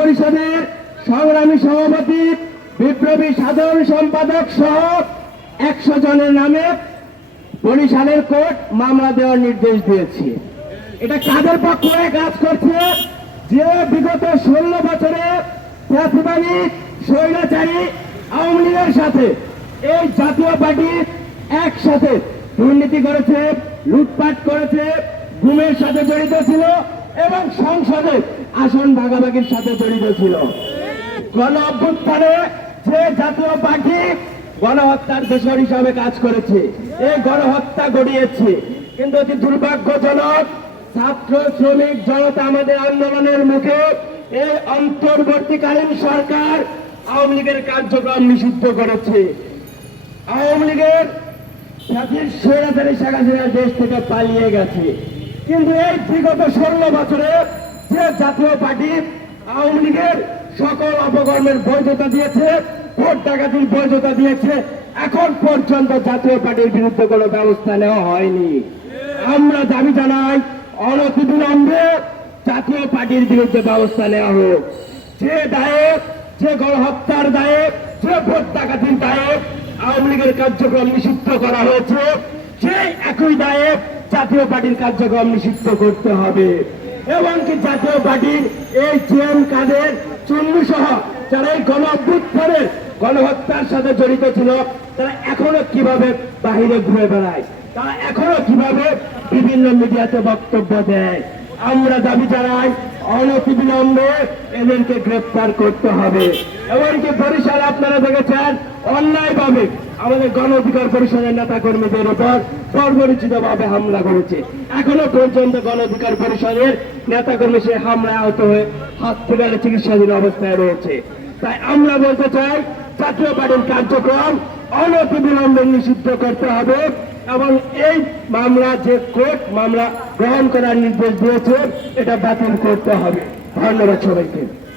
পরিষদের সংগ্রামী সভাপতি, বিপ্লবী সাধারণ সম্পাদক সহ একশো জনের নামে বরিশালের কোর্ট মামলা দেওয়ার নির্দেশ দিয়েছে। এটা কাদের পক্ষ হয়ে কাজ করছে? যে বিগত ষোলো বছরে প্রাথমিক স্বৈরাচারী আওয়ামী লীগের সাথে এই জাতীয় পার্টি একসাথে দুর্নীতি করেছে, লুটপাট করেছে, গুমের সাথে জড়িত ছিল এবং সংসদে আসন ভাগাভাগির সাথে জড়িত ছিল। গণ অভ্যুত্থানে যে জাতীয় পার্টি গণহত্যার দেশের হিসাবে কাজ করেছে, এই গণহত্যা গড়িয়েছে। কিন্তু অতি দুর্ভাগ্যজনক ছাত্র, শ্রমিক, জনতা আমাদের আন্দোলনের মুখে এই অন্তর্বর্তীকালীন সরকার আওয়ামী লীগের কার্যক্রম নিষিদ্ধ করেছে। আওয়ামী লীগের জাতির স্বৈরাচারী শেখ দেশ থেকে পালিয়ে গেছে। কিন্তু এই বিগত ষোলো বছরে যে জাতীয় পার্টি আওয়ামী লীগের সকল অপকর্মের বৈধতা দিয়েছে, ভোট ডাকাতির বৈধতা দিয়েছে, এখন পর্যন্ত জাতীয় পার্টির বিরুদ্ধে কোনো ব্যবস্থা নেওয়া হয়নি। আমরা দাবি জানাই, অনতিবিলম্বে জাতীয় পার্টির বিরুদ্ধে ব্যবস্থা নেওয়া হোক। যে দায়ক যে গণহত্যার দায়ক যে ভোট ডাকাতির দায়ক আওয়ামী লীগের কার্যক্রম নিষিদ্ধ করা হয়েছে, সেই একই দায়ে জাতীয় পার্টির কার্যক্রম নিষিদ্ধ করতে হবে। এবং কি জাতীয় পার্টির এই জেম কাদের চুন্নু সহ যারা এই গণ অভ্যুত্থানের গণহত্যার সাথে জড়িত ছিল, তারা এখনও কীভাবে বাহিরে ঘুরে বেড়ায়? তারা এখনও কীভাবে বিভিন্ন মিডিয়াতে বক্তব্য দেয়? আমরা দাবি জানাই, অনতিবিলম্বে এদেরকে গ্রেপ্তার করতে হবে। এমনকি বরিশালে আপনারা দেখেছেন অন্যায়ভাবে আমাদের গণ অধিকার পরিষদের নেতা কর্মীদের উপর বর্বরিচিত ভাবে হামলা করেছে। এখনও পর্যন্ত গণ অধিকার পরিষদের নেতা কর্মী সে হামলায় আহত হয়ে হসপিটালে চিকিৎসাধীন অবস্থায় রয়েছে। তাই আমরা বলতে চাই, জাতীয় পার্টির কার্যক্রম অনতিবিলম্বে নিষিদ্ধ করতে হবে এবং এই মামলা যে কোর্ট মামলা গ্রহণ করার নির্দেশ দিয়েছে, এটা বাতিল করতে হবে। ধন্যবাদ সবাইকে।